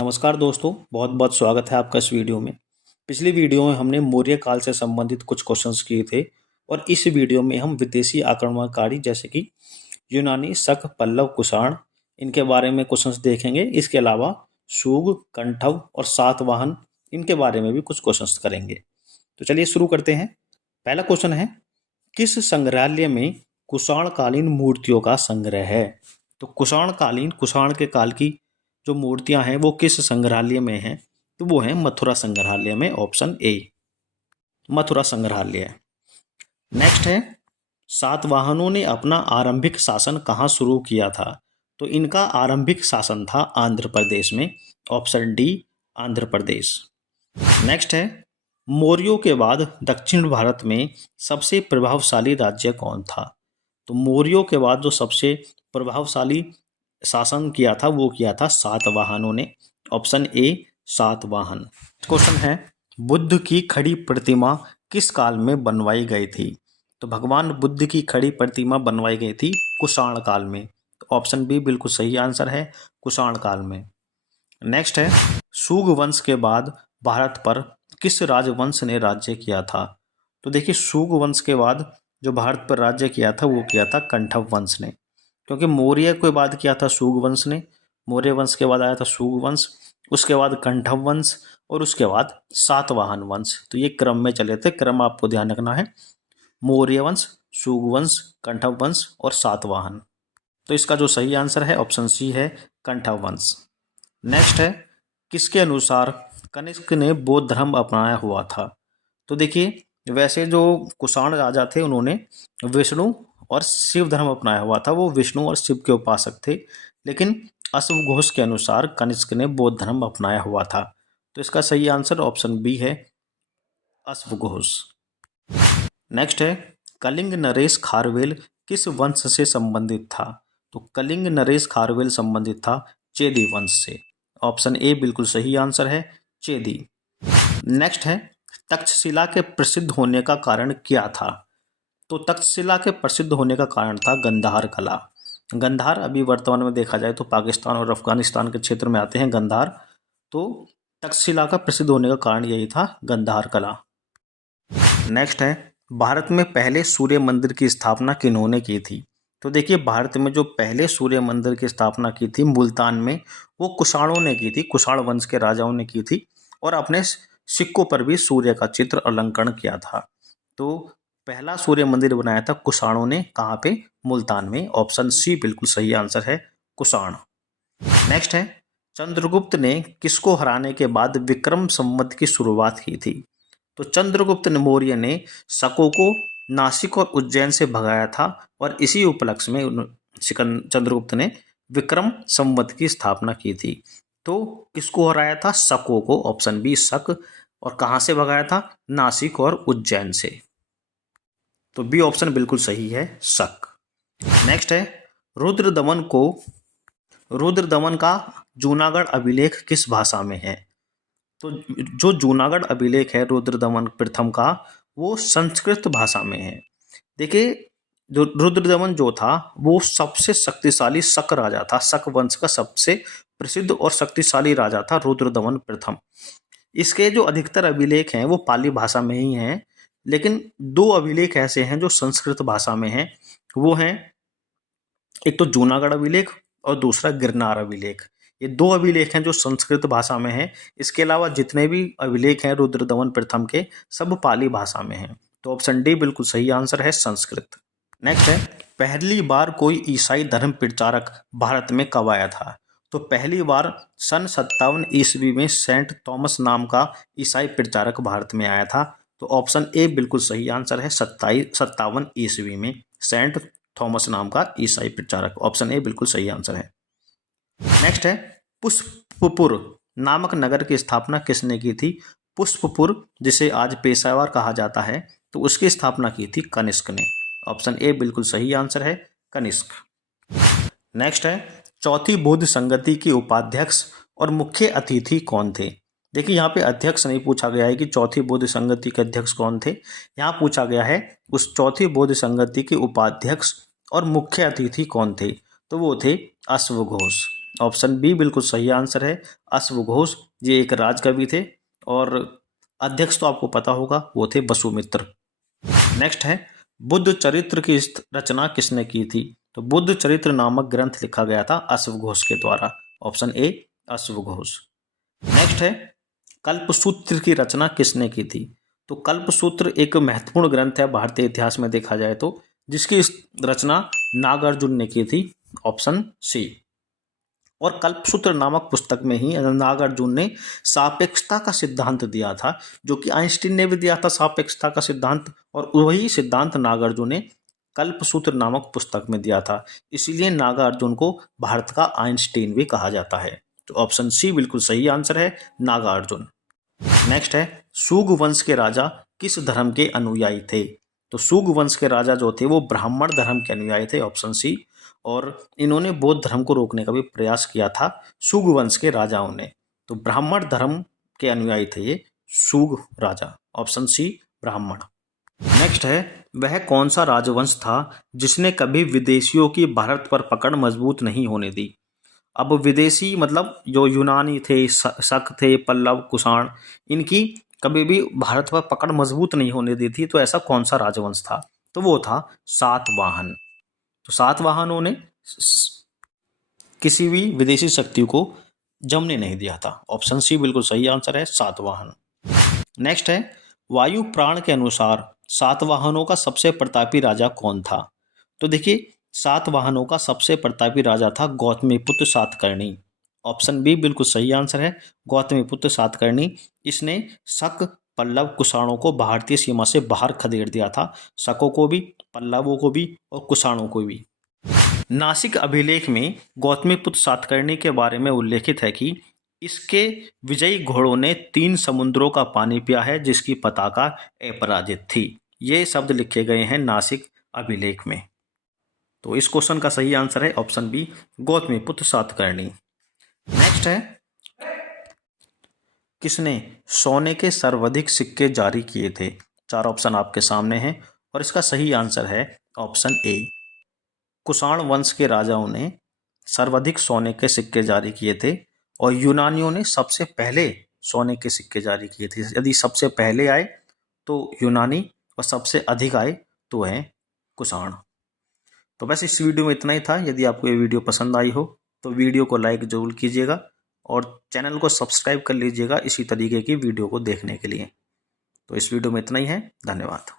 नमस्कार दोस्तों, बहुत बहुत स्वागत है आपका इस वीडियो में। पिछली वीडियो में हमने मौर्य काल से संबंधित कुछ क्वेश्चंस किए थे और इस वीडियो में हम विदेशी आक्रमणकारी जैसे कि यूनानी, शक, पल्लव, कुषाण इनके बारे में क्वेश्चंस देखेंगे। इसके अलावा शुंग, कंठव और सातवाहन इनके बारे में भी कुछ क्वेश्चंस करेंगे। तो चलिए शुरू करते हैं। पहला क्वेश्चन है, किस संग्रहालय में कुषाण कालीन मूर्तियों का संग्रह है? तो कुषाण के काल की जो मूर्तियां हैं वो किस संग्रहालय में हैं? तो वो हैं मथुरा संग्रहालय में, ऑप्शन ए मथुरा संग्रहालय। नेक्स्ट है, सातवाहनों ने अपना आरंभिक शासन कहाँ शुरू किया था? तो इनका आरंभिक शासन था आंध्र प्रदेश में, option D Andhra Pradesh. Next है, मौर्यों के बाद दक्षिण भारत में सबसे प्रभावशाली राज्य कौन था? तो मौर्यों के बाद जो सबसे प्रभावशाली शासन किया था वो किया था सातवाहनों ने, ऑप्शन ए सातवाहन। क्वेश्चन है, बुद्ध की खड़ी प्रतिमा किस काल में बनवाई गई थी? तो भगवान बुद्ध की खड़ी प्रतिमा बनवाई गई थी कुषाण काल में, ऑप्शन बी बिल्कुल सही आंसर है, कुषाण काल में। नेक्स्ट है, शुंग वंश के बाद भारत पर किस राजवंश ने राज्य किया था? तो देखिए, शुंग वंश के बाद जो भारत पर राज्य किया था वो किया था कंठव वंश ने, क्योंकि मौर्य के बाद किया था शुंग वंश ने, मौर्य वंश के बाद आया था शुंग वंश, उसके बाद कंठव वंश और उसके बाद सातवाहन वंश। तो ये क्रम में चले थे, क्रम आपको ध्यान रखना है, मौर्य वंश, शुंग वंश, कंठव वंश और सातवाहन। तो इसका जो सही आंसर है ऑप्शन सी है, कंठव वंश। नेक्स्ट है, किसके अनुसार कनिष्क ने बौद्ध धर्म अपनाया हुआ था? तो देखिए, वैसे जो कुषाण राजा थे उन्होंने विष्णु और शिव धर्म अपनाया हुआ था, वो विष्णु और शिव के उपासक थे, लेकिन अश्वघोष के अनुसार कनिष्क ने बौद्ध धर्म अपनाया हुआ था। तो इसका सही आंसर ऑप्शन बी है, अश्वघोष। नेक्स्ट है, कलिंग नरेश खारवेल किस वंश से संबंधित था? तो कलिंग नरेश खारवेल संबंधित था चेदी वंश से, ऑप्शन ए बिल्कुल सही आंसर है, चेदी। नेक्स्ट है, तक्षशिला के प्रसिद्ध होने का कारण क्या था? तो तक्षशिला के प्रसिद्ध होने का कारण था गंधार कला। गंधार अभी वर्तमान में देखा जाए तो पाकिस्तान और अफगानिस्तान के क्षेत्र में आते हैं गंधार, तो तक्षशिला का प्रसिद्ध होने का कारण यही था, गंधार कला। नेक्स्ट है, भारत में पहले सूर्य मंदिर की स्थापना किन्होंने की थी? तो देखिए, भारत में जो पहले सूर्य मंदिर की स्थापना की थी मुल्तान में, वो कुषाणों ने की थी, कुषाण वंश के राजाओं ने की थी, और अपने सिक्कों पर भी सूर्य का चित्र अलंकरण किया था। तो पहला सूर्य मंदिर बनाया था कुषाणों ने, कहाँ पे? मुल्तान में, ऑप्शन सी बिल्कुल सही आंसर है, कुषाण। नेक्स्ट है, चंद्रगुप्त ने किसको हराने के बाद विक्रम संवत की शुरुआत की थी? तो चंद्रगुप्त मौर्य ने शकों को नासिक और उज्जैन से भगाया था, और इसी उपलक्ष्य में चंद्रगुप्त ने विक्रम संवत की स्थापना की थी। तो किसको हराया था? शकों को, ऑप्शन बी शक। और कहाँ से भगाया था? नासिक और उज्जैन से। तो बी ऑप्शन बिल्कुल सही है, शक। नेक्स्ट है, रुद्रदमन का जूनागढ़ अभिलेख किस भाषा में है? तो जो जूनागढ़ अभिलेख है रुद्रदमन प्रथम का, वो संस्कृत भाषा में है। देखिए, जो रुद्रदमन जो था वो सबसे शक्तिशाली शक राजा था, शक वंश का सबसे प्रसिद्ध और शक्तिशाली राजा था रुद्रदमन प्रथम। इसके जो अधिकतर अभिलेख हैं वो पाली भाषा में ही हैं, लेकिन दो अभिलेख ऐसे हैं जो संस्कृत भाषा में हैं। वो हैं, एक तो जूनागढ़ अभिलेख और दूसरा गिरनार अभिलेख। ये दो अभिलेख हैं जो संस्कृत भाषा में हैं। इसके अलावा जितने भी अभिलेख हैं रुद्रदमन प्रथम के, सब पाली भाषा में हैं। तो ऑप्शन डी बिल्कुल सही आंसर है, संस्कृत। नेक्स्ट है, पहली बार कोई ईसाई धर्म प्रचारक भारत में कब आया था? तो पहली बार सन 57 ईस्वी में सेंट थॉमस नाम का ईसाई प्रचारक भारत में आया था। तो ऑप्शन ए बिल्कुल सही आंसर है, 57 ईस्वी में सेंट थॉमस नाम का ईसाई प्रचारक, ऑप्शन ए बिल्कुल सही आंसर है। नेक्स्ट है, पुष्पपुर नामक नगर की स्थापना किसने की थी? पुष्पपुर, जिसे आज पेशावर कहा जाता है, तो उसकी स्थापना की थी कनिष्क ने, ऑप्शन ए बिल्कुल सही आंसर है, कनिष्क। नेक्स्ट है, चौथी बौद्ध संगति के उपाध्यक्ष और मुख्य अतिथि कौन थे? देखिए, यहाँ पे अध्यक्ष नहीं पूछा गया है कि चौथी बौद्ध संगति के अध्यक्ष कौन थे, यहाँ पूछा गया है उस चौथी बौद्ध संगति के उपाध्यक्ष और मुख्य अतिथि कौन थे? तो वो थे अश्वघोष, ऑप्शन बी बिल्कुल सही आंसर है। अश्व घोष ये एक राजकवि थे और अध्यक्ष तो आपको पता होगा वो थे वसुमित्र। नेक्स्ट है बुद्ध चरित्र की रचना किसने की थी? तो बुद्ध चरित्र नामक ग्रंथ लिखा गया था अश्व घोष के द्वारा। ऑप्शन ए अश्व घोष। नेक्स्ट है कल्पसूत्र की रचना किसने की थी? तो कल्पसूत्र एक महत्वपूर्ण ग्रंथ है भारतीय इतिहास में देखा जाए तो, जिसकी रचना नागार्जुन ने की थी। Option C. और कल्पसूत्र नामक पुस्तक में ही नागार्जुन ने सापेक्षता का सिद्धांत दिया था, जो कि आइंस्टीन ने भी दिया था सापेक्षता का सिद्धांत, और वही सिद्धांत नागार्जुन ने कल्पसूत्र नामक पुस्तक में दिया था। इसीलिए नागार्जुन को भारत का आइंस्टीन भी कहा जाता है। तो ऑप्शन सी बिल्कुल सही आंसर है, नागार्जुन। नेक्स्ट है सुग वंश के राजा किस धर्म के अनुयायी थे? तो सुग वंश के राजा जो थे वो ब्राह्मण धर्म के अनुयायी थे। Option C. और इन्होंने बौद्ध धर्म को रोकने का भी प्रयास किया था सुग वंश के राजाओं ने। तो ब्राह्मण धर्म के अनुयायी थे ये सुग राजा। ऑप्शन सी ब्राह्मण। नेक्स्ट है वह कौन सा राजवंश था जिसने कभी विदेशियों की भारत पर पकड़ मजबूत नहीं होने दी? अब विदेशी मतलब जो यूनानी थे, शक थे, पल्लव, कुषाण, इनकी कभी भी भारत पर पकड़ मजबूत नहीं होने दी थी। तो ऐसा कौन सा राजवंश था? तो वो था सातवाहन। तो सातवाहनों ने किसी भी विदेशी शक्ति को जमने नहीं दिया था। ऑप्शन सी बिल्कुल सही आंसर है, सातवाहन। नेक्स्ट है वायु पुराण के अनुसार सातवाहनों का सबसे प्रतापी राजा कौन था? तो देखिए सातवाहनों का सबसे प्रतापी राजा था गौतमीपुत्र सातकर्णी। ऑप्शन बी बिल्कुल सही आंसर है, गौतमीपुत्र सातकर्णी। इसने शक, पल्लव, कुषाणों को भारतीय सीमा से बाहर खदेड़ दिया था। शकों को भी, पल्लवों को भी और कुषाणों को भी। नासिक अभिलेख में गौतमीपुत्र सातकर्णी के बारे में उल्लेखित है कि इसके विजयी घोड़ों ने 3 समुद्रों का पानी पिया है जिसकी पताका अपराजित थी। ये शब्द लिखे गए हैं नासिक अभिलेख में। तो इस क्वेश्चन का सही आंसर है option B, Gautamiputra Satakarni. Next है किसने सोने के सर्वाधिक सिक्के जारी किए थे? 4 ऑप्शन आपके सामने हैं और इसका सही आंसर है ऑप्शन ए, कुषाण वंश के राजाओं ने सर्वाधिक सोने के सिक्के जारी किए थे और यूनानियों ने सबसे पहले सोने के सिक्के जारी किए थे। यदि सबसे पहले आए तो यूनानी और सबसे अधिक आए तो है कुषाण। तो बस इस वीडियो में इतना ही था। यदि आपको ये वीडियो पसंद आई हो तो वीडियो को लाइक जरूर कीजिएगा और चैनल को सब्सक्राइब कर लीजिएगा इसी तरीके की वीडियो को देखने के लिए। तो इस वीडियो में इतना ही है। धन्यवाद।